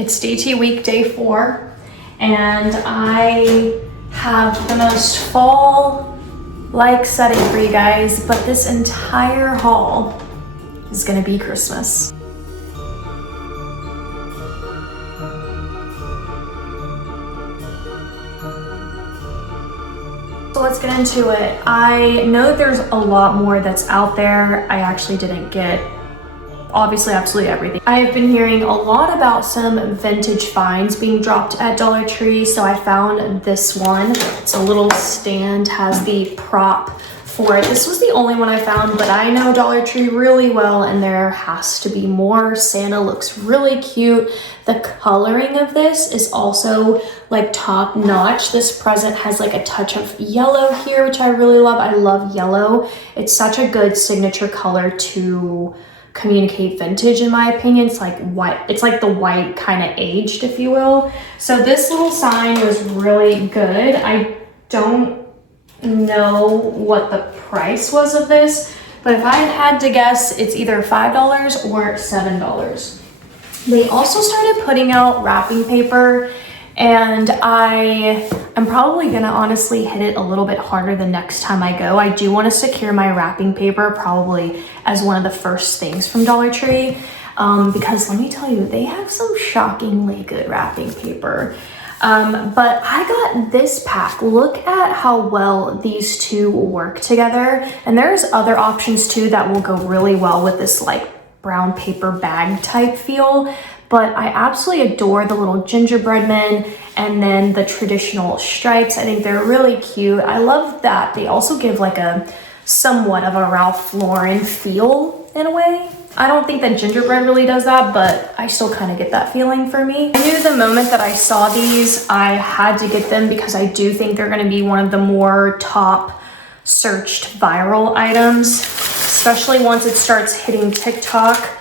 It's DT week day 4, and I have the most fall-like setting for you guys, but this entire haul is gonna be Christmas. So let's get into it. I know that there's a lot more that's out there. I actually didn't get obviously absolutely everything. I've been hearing a lot about some vintage finds being dropped at Dollar Tree, so I found this one. It's a little stand, has the prop for it. This was the only one I found, but I know Dollar Tree really well and there has to be more. Santa looks really cute. The coloring of this is also like top notch. This present has like a touch of yellow here, which I really love. I love yellow. It's such a good signature color to communicate vintage, in my opinion. It's like white, it's like the white kind of aged, if you will. So this little sign was really good. I don't know what the price was of this, but if I had to guess, it's either $5 or $7. They also started putting out wrapping paper, and I'm probably gonna honestly hit it a little bit harder the next time I go. I do want to secure my wrapping paper probably as one of the first things from Dollar Tree, because let me tell you, they have some shockingly good wrapping paper. But I got this pack. Look at how well these two work together. And there's other options too that will go really well with this like brown paper bag type feel. But I absolutely adore the little gingerbread men and then the traditional stripes. I think they're really cute. I love that they also give like a somewhat of a Ralph Lauren feel in a way. I don't think that gingerbread really does that, but I still kind of get that feeling for me. I knew the moment that I saw these, I had to get them because I do think they're going to be one of the more top searched viral items, especially once it starts hitting TikTok.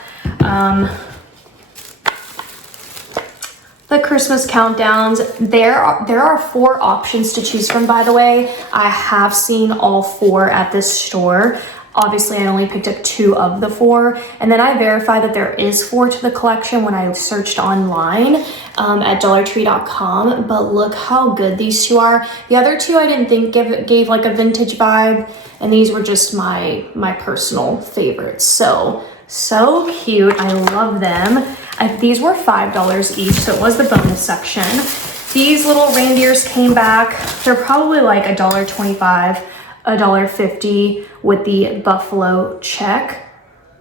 The Christmas countdowns, there are 4 options to choose from, by the way. I have seen all 4 at this store. Obviously, I only picked up 2 of the 4, and then I verified that there is 4 to the collection when I searched online at dollartree.com, but look how good these 2 are. The other 2 I didn't think gave like a vintage vibe, and these were just my personal favorites. So cute. I love them. These were $5 each, so it was the bonus section. These little reindeers came back. They're probably like $1.25, $1.50 with the buffalo check.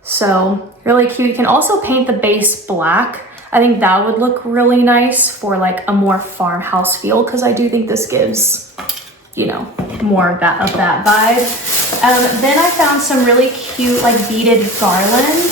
So really cute. You can also paint the base black. I think that would look really nice for like a more farmhouse feel, because I do think this gives, you know, more of that vibe. Then I found some really cute like beaded garland.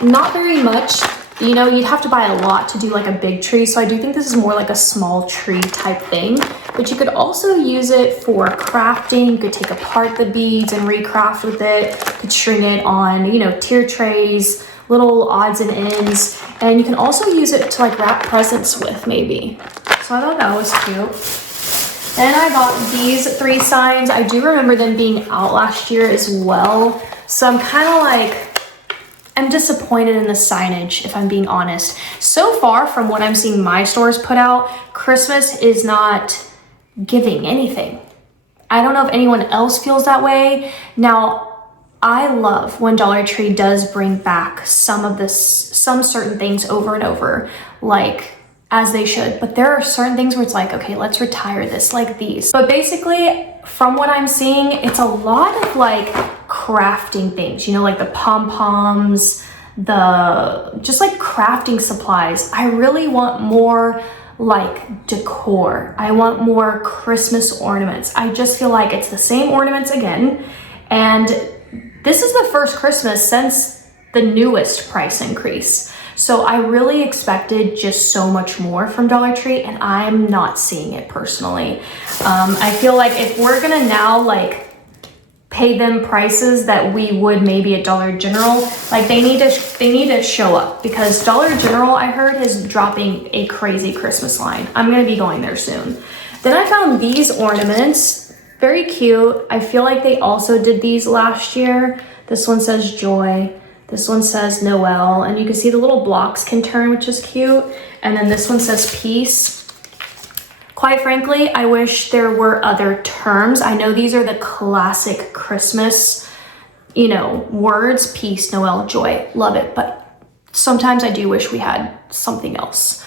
Not very much, you know, you'd have to buy a lot to do like a big tree, so I do think this is more like a small tree type thing, but you could also use it for crafting. You could take apart the beads and recraft with it. You could string it on, you know, tier trays, little odds and ends, and you can also use it to like wrap presents with maybe. So I thought that was cute. Then I got these 3 signs. I do remember them being out last year as well, so I'm kind of like, I'm disappointed in the signage, if I'm being honest. So far from what I'm seeing my stores put out, Christmas is not giving anything. I don't know if anyone else feels that way. Now, I love when Dollar Tree does bring back some certain things over and over, like as they should, but there are certain things where it's like, okay, let's retire this, like these. But basically, from what I'm seeing, it's a lot of like crafting things, you know, like the pom-poms, just like crafting supplies. I really want more like decor. I want more Christmas ornaments. I just feel like it's the same ornaments again, and this is the first Christmas since the newest price increase. So I really expected just so much more from Dollar Tree, and I'm not seeing it personally. I feel like if we're gonna now like pay them prices that we would maybe at Dollar General, like they need to show up, because Dollar General, I heard, is dropping a crazy Christmas line. I'm gonna be going there soon. Then I found these ornaments, very cute. I feel like they also did these last year. This one says joy. This one says Noel, and you can see the little blocks can turn, which is cute. And then this one says peace. Quite frankly, I wish there were other terms. I know these are the classic Christmas, you know, words, peace, Noel, joy, love it. But sometimes I do wish we had something else.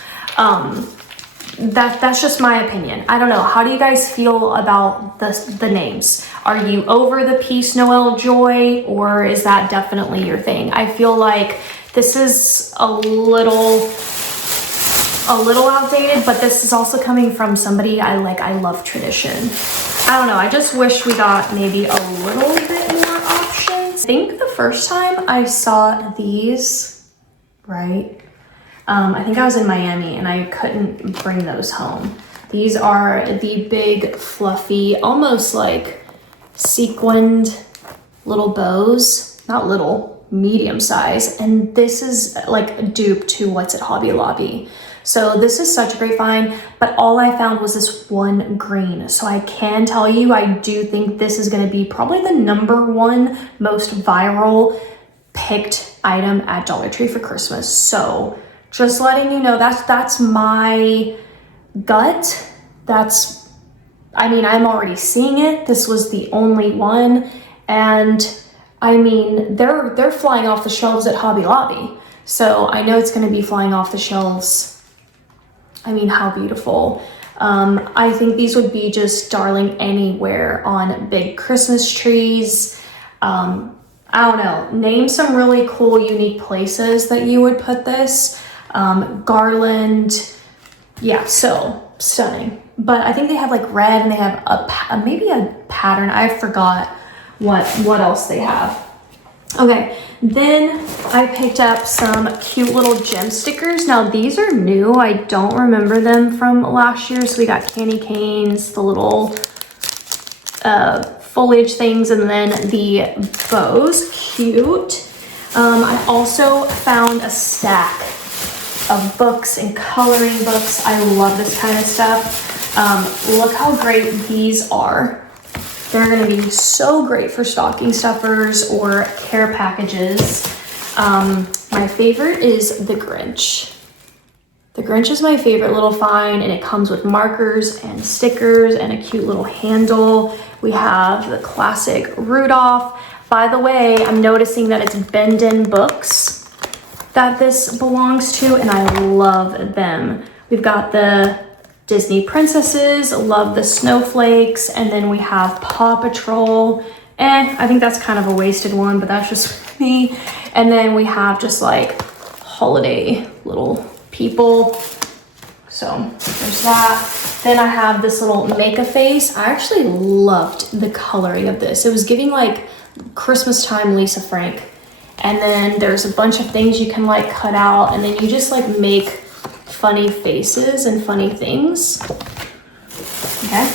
That's just my opinion. I don't know. How do you guys feel about the names? Are you over the peace, Noel, joy, or is that definitely your thing? I feel like this is a little outdated, but this is also coming from somebody I love tradition. I don't know. I just wish we got maybe a little bit more options. I think the first time I saw these, right? I think I was in Miami and I couldn't bring those home. These are the big, fluffy, almost like sequined little bows. Not little, medium size. And this is like a dupe to what's at Hobby Lobby. So this is such a great find, but all I found was this one green. So I can tell you, I do think this is gonna be probably the #1 most viral picked item at Dollar Tree for Christmas. So just letting you know, that's my gut. I mean, I'm already seeing it. This was the only one. And I mean, they're flying off the shelves at Hobby Lobby. So I know it's gonna be flying off the shelves. I mean, how beautiful. I think these would be just darling anywhere on big Christmas trees. I don't know, name some really cool, unique places that you would put this. Garland, yeah, so stunning. But I think they have like red and they have maybe a pattern. I forgot what else they have. Okay, then I picked up some cute little gem stickers. Now these are new. I don't remember them from last year. So we got candy canes, the little foliage things, and then the bows. Cute. I also found a stack of books and coloring books. I love this kind of stuff. Look how great these are. They're gonna be so great for stocking stuffers or care packages. My favorite is the Grinch. The Grinch is my favorite little find, and it comes with markers and stickers and a cute little handle. We have the classic Rudolph. By the way, I'm noticing that it's Bendin Books that this belongs to, and I love them. We've got the Disney princesses, love the snowflakes, and then we have Paw Patrol. I think that's kind of a wasted one, but that's just me. And then we have just like holiday little people. So there's that. Then I have this little Make-A-Face. I actually loved the coloring of this. It was giving like Christmas time Lisa Frank. And then there's a bunch of things you can like cut out, and then you just like make funny faces and funny things. Okay.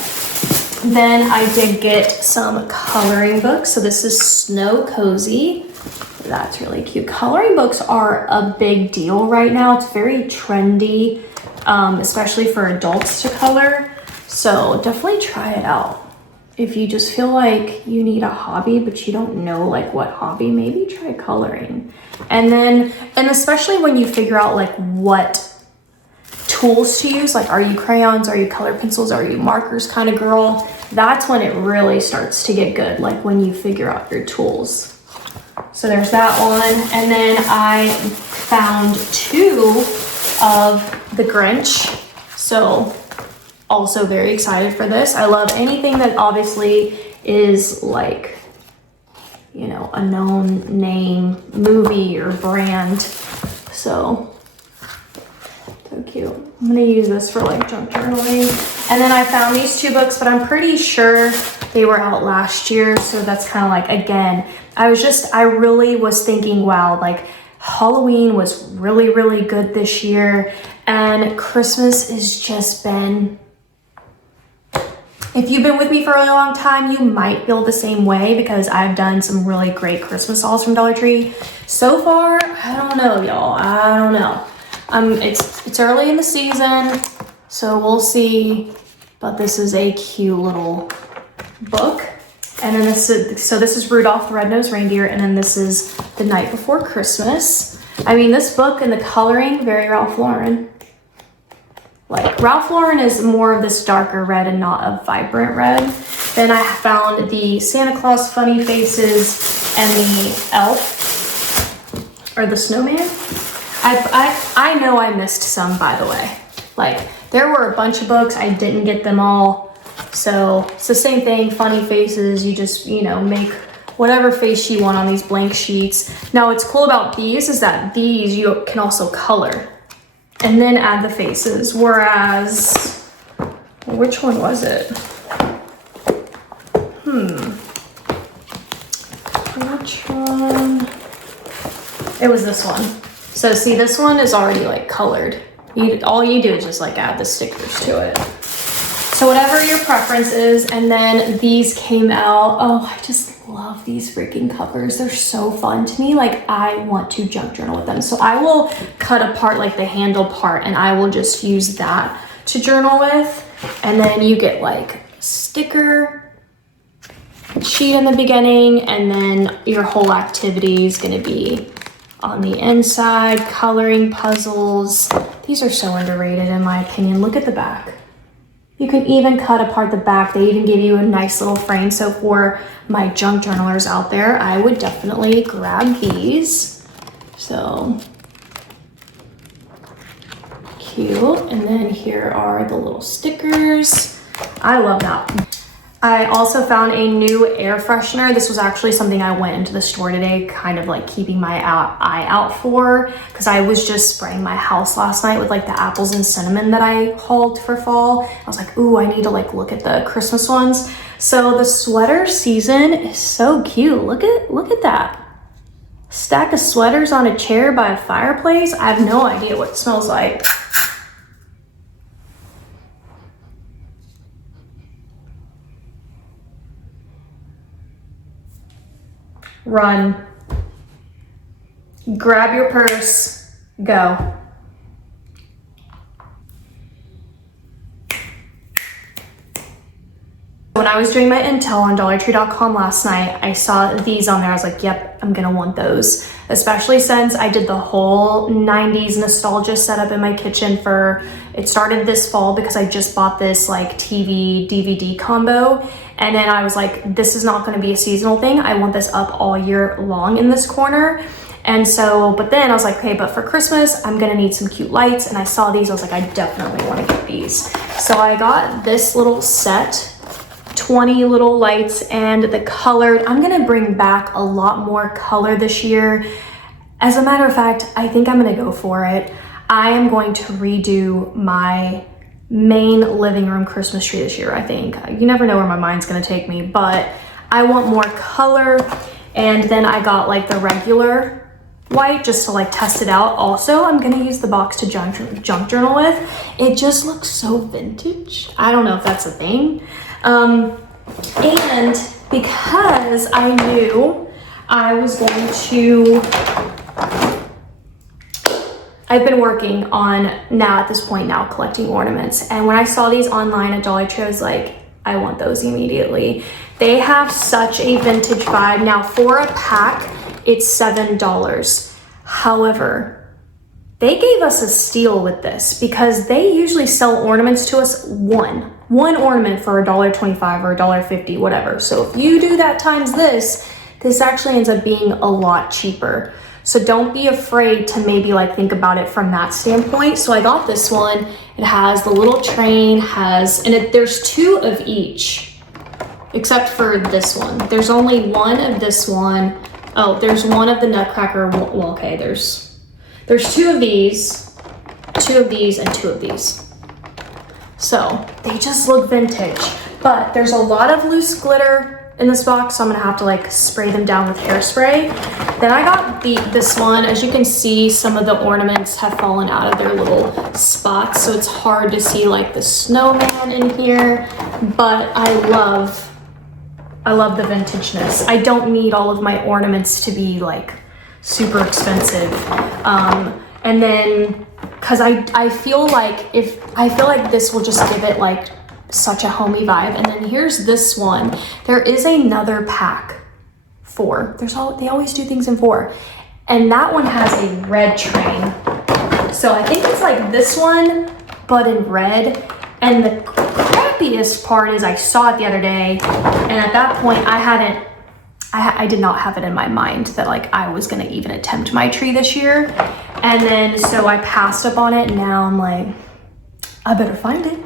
Then I did get some coloring books. So this is Snow Cozy. That's really cute. Coloring books are a big deal right now. It's very trendy, especially for adults to color. So definitely try it out. If you just feel like you need a hobby, but you don't know like what hobby, maybe try coloring. And especially when you figure out like what tools to use, like are you crayons, are you color pencils, are you markers kind of girl, that's when it really starts to get good, like when you figure out your tools. So there's that one. And then I found 2 of the Grinch. So also very excited for this. I love anything that obviously is like, you know, a known name, movie or brand. So cute. I'm gonna use this for like junk journaling. And then I found these 2 books, but I'm pretty sure they were out last year. So that's kind of like, again, I really was thinking, wow, like Halloween was really, really good this year. And Christmas has just been, if you've been with me for a really long time, you might feel the same way, because I've done some really great Christmas hauls from Dollar Tree. So far, I don't know, y'all. I don't know. It's early in the season, so we'll see. But this is a cute little book. And then this is Rudolph the Red-Nosed Reindeer, and then this is The Night Before Christmas. I mean, this book and the coloring, very Ralph Lauren. Like, Ralph Lauren is more of this darker red and not a vibrant red. Then I found the Santa Claus funny faces and the elf, or the snowman. I know I missed some, by the way. Like, there were a bunch of books, I didn't get them all. So it's the same thing, funny faces. You just, you know, make whatever face you want on these blank sheets. Now what's cool about these is that these you can also color and then add the faces. Whereas, which one was it? Which one? It was this one. So see, this one is already like colored. All you do is just like add the stickers to it. So whatever your preference is, and then these came out. Oh, I just love these freaking covers. They're so fun to me. Like, I want to junk journal with them. So I will cut apart like the handle part and I will just use that to journal with. And then you get like sticker sheet in the beginning, and then your whole activity is gonna be on the inside, coloring puzzles. These are so underrated in my opinion. Look at the back. You can even cut apart the back. They even give you a nice little frame. So for my junk journalers out there, I would definitely grab these. So cute. And then here are the little stickers. I love that. I also found a new air freshener. This was actually something I went into the store today, kind of like keeping my eye out for, because I was just spraying my house last night with like the apples and cinnamon that I hauled for fall. I was like, ooh, I need to like look at the Christmas ones. So the sweater season is so cute. Look at that. Stack of sweaters on a chair by a fireplace. I have no idea what it smells like. Run. Grab your purse. Go. When I was doing my intel on DollarTree.com last night, I saw these on there. I was like, yep, I'm gonna want those. Especially since I did the whole 90s nostalgia setup in my kitchen it started this fall because I just bought this like TV DVD combo. And then I was like, this is not gonna be a seasonal thing. I want this up all year long in this corner. And so, but then I was like, okay, but for Christmas, I'm gonna need some cute lights. And I saw these, I was like, I definitely wanna get these. So I got this little set, 20 little lights, and the colored. I'm gonna bring back a lot more color this year. As a matter of fact, I think I'm gonna go for it. I am going to redo my main living room Christmas tree this year, I think. You never know where my mind's gonna take me, but I want more color. And then I got like the regular white just to like test it out. Also, I'm gonna use the box to junk journal with. It just looks so vintage. I don't know if that's a thing. And because I knew I was going to, I've been working on now at this point now collecting ornaments. And when I saw these online at Dollar Tree, I was like, I want those immediately. They have such a vintage vibe. Now for a pack, it's $7. However, they gave us a steal with this because they usually sell ornaments to us one ornament for $1.25 or $1.50, whatever. So if you do that times this actually ends up being a lot cheaper. So don't be afraid to maybe like think about it from that standpoint. So I got this one. It has the little train, there's two of each, except for this one. There's only one of this one. Oh, there's one of the Nutcracker. Well, okay, there's two of these, and two of these. So they just look vintage, but there's a lot of loose glitter in this box, so I'm gonna have to like spray them down with hairspray. Then I got this one. As you can see, some of the ornaments have fallen out of their little spots, so it's hard to see like the snowman in here, but I love the vintageness. I don't need all of my ornaments to be like super expensive. And then, cause I feel like this will just give it like such a homey vibe. And then here's this one. There is another pack, 4. They always do things in 4. And that one has a red train. So I think it's like this one, but in red. And the crappiest part is I saw it the other day, and at that point I did not have it in my mind that like I was gonna even attempt my tree this year. And then so I passed up on it, and now I'm like, I better find it,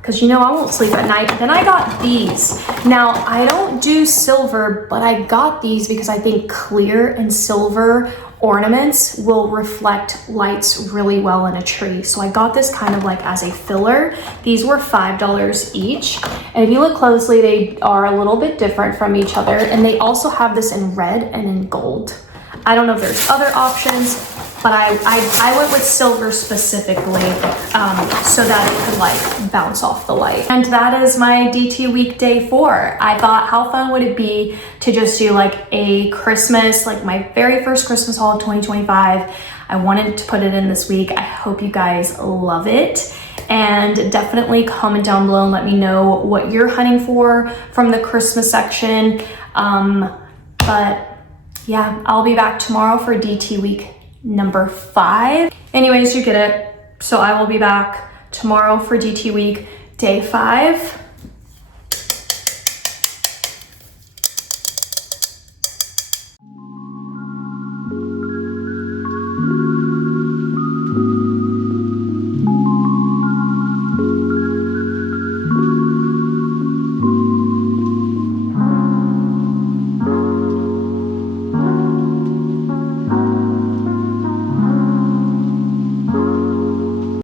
because you know I won't sleep at night. Then I got these. Now I don't do silver, but I got these because I think clear and silver ornaments will reflect lights really well in a tree. So I got this kind of like as a filler. These were $5 each. And if you look closely, they are a little bit different from each other. And they also have this in red and in gold. I don't know if there's other options, but I went with silver specifically so that it could like bounce off the light. And that is my DT week day 4. I thought, how fun would it be to just do like a Christmas, like my very first Christmas haul of 2025. I wanted to put it in this week. I hope you guys love it. And definitely comment down below and let me know what you're hunting for from the Christmas section. But yeah, I'll be back tomorrow for DT week number 5. Anyways, you get it. So I will be back tomorrow for DT week day 5.